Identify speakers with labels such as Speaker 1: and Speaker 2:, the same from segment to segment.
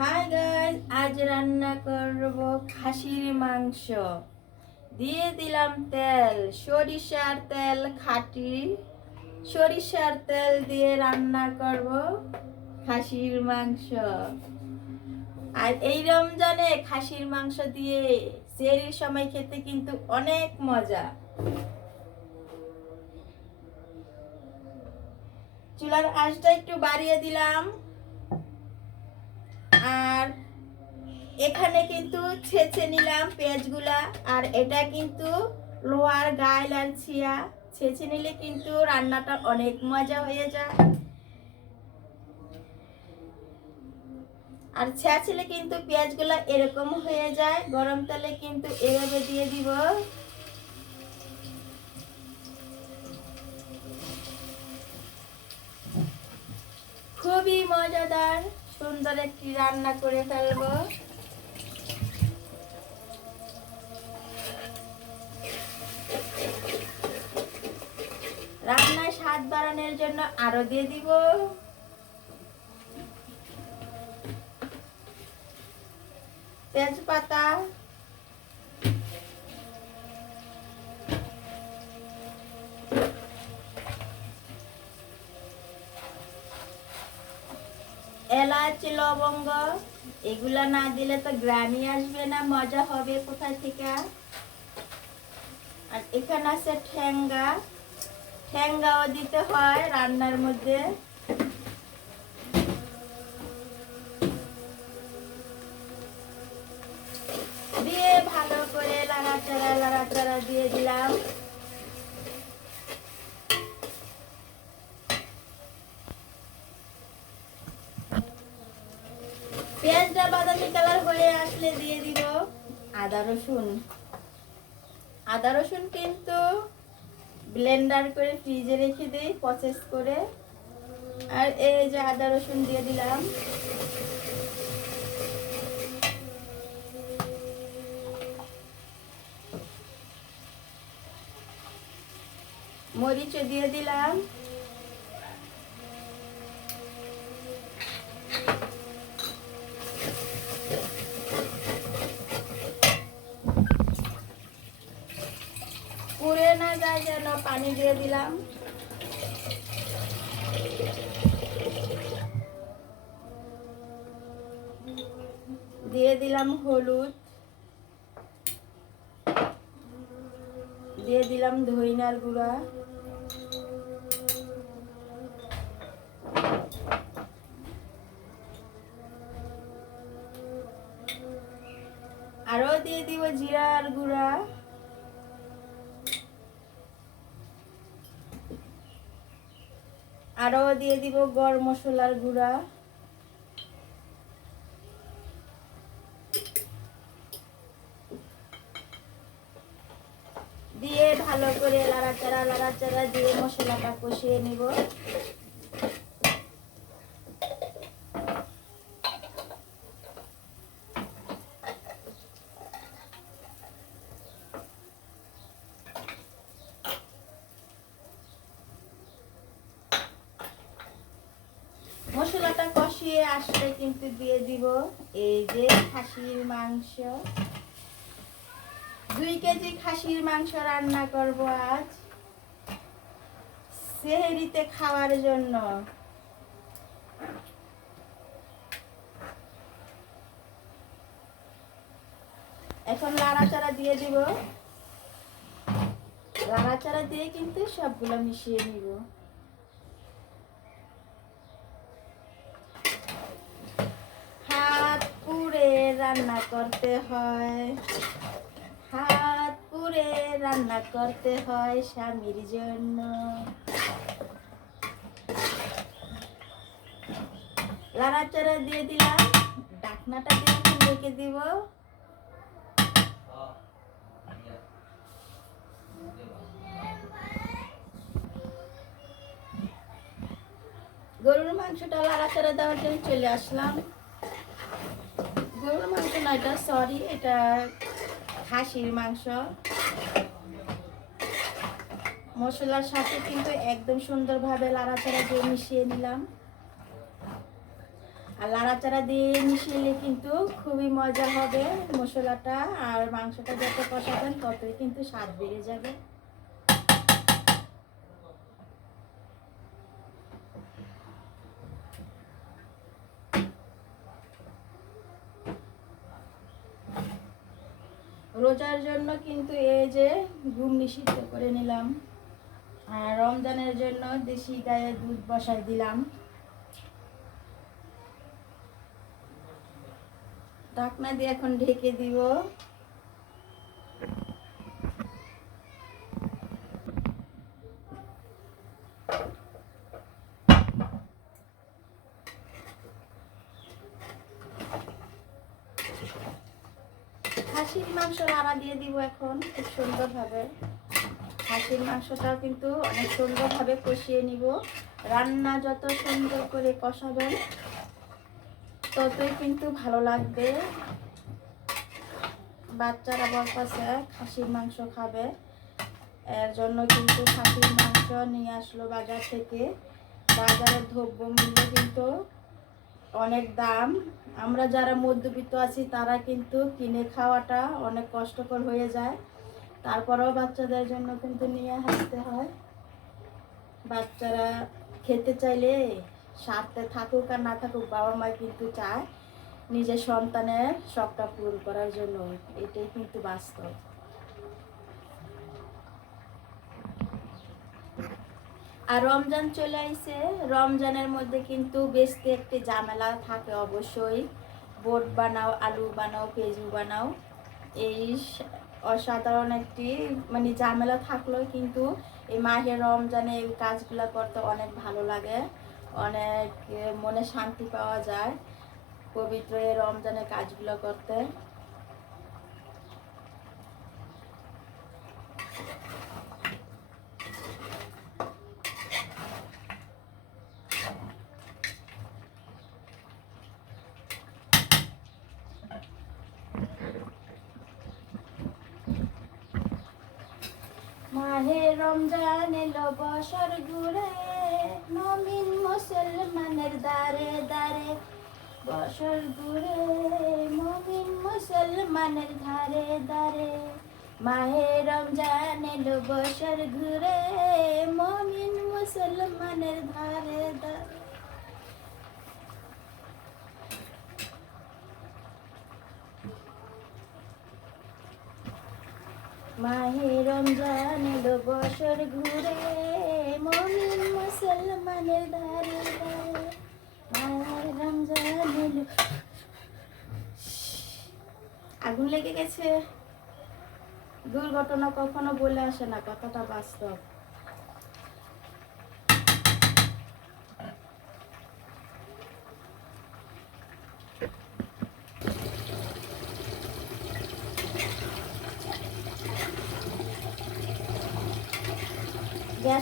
Speaker 1: Hi guys আজ রান্না করব খাসির মাংস। দিয়ে দিলাম তেল, সরিষার তেল, খাটি সরিষার তেল দিয়ে রান্না করব খাসির মাংস। আর এই রমজানে খাসির মাংস দিয়ে সেরির সময় খেতে কিন্তু অনেক মজা। চুলার আঁচটা একটু বাড়িয়ে দিলাম। এখানে কিন্তু ছেঁচে নিলাম পেঁয়াজগুলা, আর এটা কিন্তু লোহার গায়ে আর ছেঁচে নিলে কিন্তু রান্নাটা অনেক মজা হয়ে যায়। আর ছেঁচলে কিন্তু পেঁয়াজগুলা এরকম হয়ে যায়, গরম তেলে কিন্তু এভাবে দিয়ে দিব। খুবই মজাদার, সুন্দর একটি রান্না করে ফেলব। স্বাদ বাড়ানোর জন্য আরও দিয়ে দিব। তেজপাতা। এলাচ, লবঙ্গ, এগুলা না দিলে তো গ্রানি আসবে না, মজা হবে কোথায় থেকে? আর এখানে আছে ঠ্যাঙ্গা। ঠ্যাঙ্গাও দিতে হয় রান্নার মধ্যে। দিয়ে ভালো করে লাড়াচাড়া লাড়াচাড়া দিয়ে দিলাম। পেঁয়াজটা বাদামি কালার হয়ে আসলে দিয়ে আদা রসুন। আদা রসুন কিন্তু ব্লেন্ডার করে ফ্রিজে রেখে দিই প্রসেস করে। আর এই যে আদা রসুন দিয়ে দিলাম। মরিচ দিয়ে দিলাম পুড়ে না যায় পানি দিয়ে দিলাম। দিয়ে দিলাম হলুদ। দিয়ে দিলাম ধইনার গুঁড়া। আরও দিয়ে দিব জিরার গুঁড়া। আরও দিয়ে দিব গরম মশলার গুঁড়া। দিয়ে ভালো করে লাড়াচাড়া লাড়াচাড়া দিয়ে মশলাটা কষিয়ে নিব মশলাটা কষিয়ে আসলে কিন্তু দিয়ে দিব এই যে খাসির মাংস। দুই কেজি খাসির মাংস রান্না করব আজ। সেহেরিতে খাওয়ার জন্য। এখন লাড়াচাড়া দিয়ে দিব। লাড়াচাড়া দিয়ে কিন্তু সবগুলো মিশিয়ে নিব হাত পুড়ে রান্না করতে হয়। হাত পুড়ে রান্না করতে হয় স্বামীর জন্য। লাড়াচাড়া দিয়ে দিলাম, ডাকনাটা দিয়ে রেখে দিব। গরুর মাংসটা লাড়াচাড়া দেওয়ার জন্য চলে আসলাম। না এটা সরি এটা খাসির মাংস। মশলার সাথে কিন্তু একদম সুন্দরভাবে লাড়াচাড়া দিয়ে মিশিয়ে নিলাম। আর লাড়াচাড়া দিয়ে মিশিয়ে কিন্তু খুবই মজা হবে মশলাটা আর মাংসটা যত কষাবেন, ততই কিন্তু স্বাদ বেড়ে যাবে। জন্য কিন্তু এই যে ঘুম নিষিদ্ধ করে নিলাম। আর রমজানের জন্য দেশি গায়ে দুধ বসাই দিলাম। ঢাকনা দিয়ে এখন ঢেকে দিব। খাসির মাংস রান্না দিয়ে দিব এখন, খুব সুন্দরভাবে। খাসির মাংসটাও কিন্তু অনেক সুন্দরভাবে কষিয়ে নিব। রান্না যত সুন্দর করে কষাবেন, ততই কিন্তু ভালো লাগবে। বাচ্চারা বলতেছে খাসির মাংস খাবে। এর জন্য কিন্তু খাসির মাংস নিয়ে আসলো বাজার থেকে। বাজারের দ্রব্য মূল্য কিন্তু অনেক দাম। আমরা যারা মধ্যবিত্ত আছি, তারা কিন্তু কিনে খাওয়াটা অনেক কষ্টকর হয়ে যায়। তারপরেও বাচ্চাদের জন্য কিন্তু নিয়ে আসতে হয়। বাচ্চারা খেতে চাইলে স্বার্থে থাকুক আর না থাকুক বাবা মা কিন্তু চায় নিজের সন্তানের শখটা পূরণ করার জন্য। এটাই কিন্তু বাস্তব। আর রমজান চলে আইছে। রমজানের মধ্যে কিন্তু বেশতে একটি ঝামেলা থাকে অবশ্যই। বোট বানাও, আলু বানাও পেঁজু বানাও। এই অসাধারণ একটি মানে ঝামেলা থাকলেও কিন্তু এই মাহের রমজানে এই কাজগুলো করতে অনেক ভালো লাগে। অনেক মনে শান্তি পাওয়া যায় পবিত্র এই রমজানের কাজগুলো করতে। মাহে রমজান এলো বছর ঘুরে নমিন মুসলমানের দারে দারে বছর ঘুরে মমিন মুসলমানের ধারে দারে মাহে রমজান এলো বছর ঘুরে। মমিন মুসলমানের ধারে দারে মাহে রমজান এলো বছর ঘুরে, মমিন মুসলমানের ধারে ধারে মাহে রমজান আগুন লেগে গেছে। দুর্ঘটনা কখনো বলে আসে না, কথাটা বাস্তব।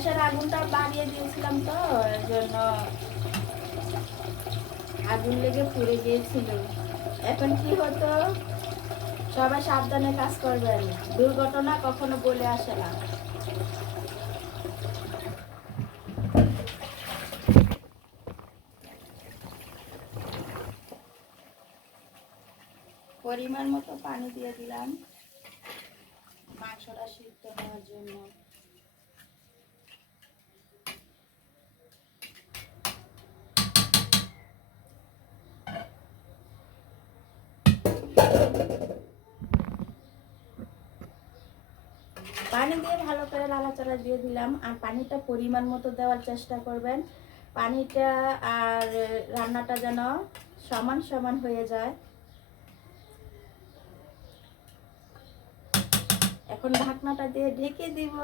Speaker 1: গ্যাসের আগুনটা বাড়িয়ে দিয়েছিলাম তো জন্য আগুন লেগে পুড়ে গিয়েছিল। এখন কি হতো? সবাই সাবধানে কাজ করবেন। দুর্ঘটনা কখনো বলে আসে না। পরিমাণ মতো পানি দিয়ে দিলাম। মাংসটা সিদ্ধ হওয়ার জন্য। দিয়ে ভালো করে লাড়াচাড়া দিয়ে দিলাম। আর পানিটা পরিমাণ মতো দেওয়ার চেষ্টা করবেন। পানিটা আর রান্নাটা যেন সমান সমান হয়ে যায়। এখন ঢাকনাটা দিয়ে ঢেকে দিব।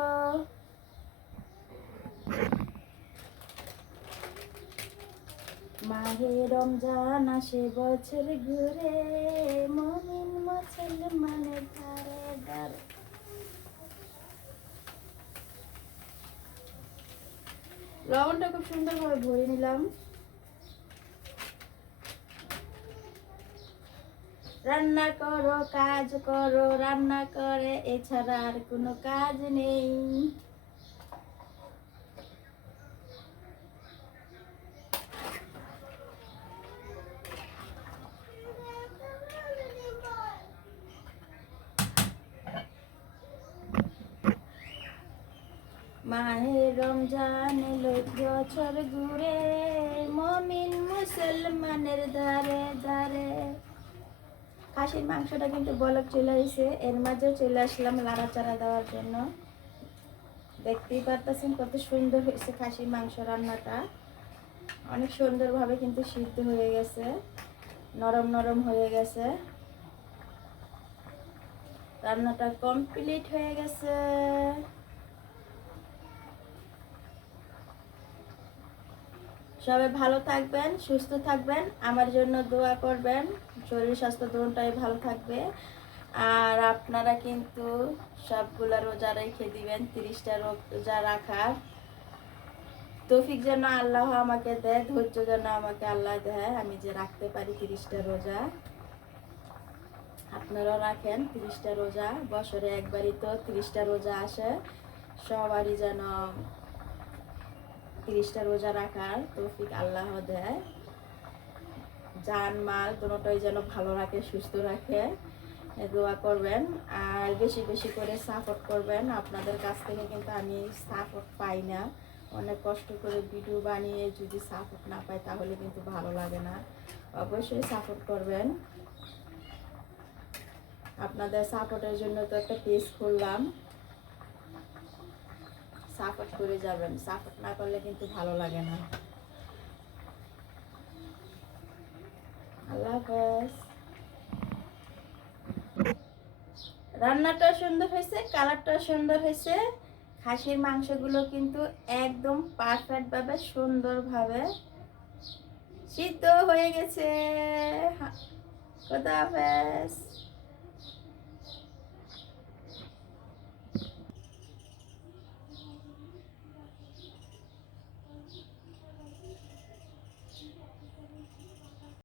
Speaker 1: মাহে রমজান আসে বছর ঘুরে, মমিন মুসলমানের। ধারে ধারে লবণটা খুব সুন্দরভাবে ভরে নিলাম। রান্না করো, কাজ করো, রান্না করে, এছাড়া আর কোনো কাজ নেই। মাহে রমজান এলো বছর ঘুরে মমিন মুসলমানের ধারে ধারে। খাসির মাংসটা কিন্তু বলক চলে এসে এর মাঝেও চলে আসলাম লাড়াচাড়া দেওয়ার জন্য। দেখতেই পারতেছেন কত সুন্দর হয়েছে খাসির মাংস রান্নাটা। অনেক সুন্দরভাবে কিন্তু সিদ্ধ হয়ে গেছে, নরম নরম হয়ে গেছে। রান্নাটা কমপ্লিট হয়ে গেছে। সবাই ভালো থাকবেন, সুস্থ থাকবেন, আমার জন্য দোয়া করবেন, শরীর স্বাস্থ্য দুটাই ভালো থাকবে। আর আপনারা কিন্তু সবগুলা রোজা রেখে দিবেন, তিরিশটা রোজা রাখার। তৌফিক যেন আল্লাহ আমাকে দেয়, ধৈর্য যেন আমাকে আল্লাহ দেয়, আমি যে রাখতে পারি তিরিশটা রোজা। আপনারাও রাখেন তিরিশটা রোজা, বছরে একবারই তো তিরিশটা রোজা আসে। সবারই যেন তিরিশটা রোজা রাখার তৌফিক আল্লাহ দেয়। যান মাল দুটোই যেন ভালো রাখে, সুস্থ রাখে দোয়া করবেন। আর বেশি বেশি করে সাপোর্ট করবেন। আপনাদের কাছ থেকে কিন্তু আমি সাপোর্ট পাই না। অনেক কষ্ট করে ভিডিও বানিয়ে যদি সাপোর্ট না পাই তাহলে কিন্তু ভালো লাগে না। অবশ্যই সাপোর্ট করবেন। আপনাদের সাপোর্টের জন্য তো একটা পেজ খুললাম। সাপোর্ট করে যাবেন। সাপোর্ট না করলে কিন্তু ভালো লাগে না। রান্নাটা সুন্দর হয়েছে কালারটা সুন্দর হয়েছে। খাসির মাংসগুলো কিন্তু একদম পারফেক্ট ভাবে সুন্দরভাবে সিদ্ধ হয়ে গেছে। খোদা হাফেজ।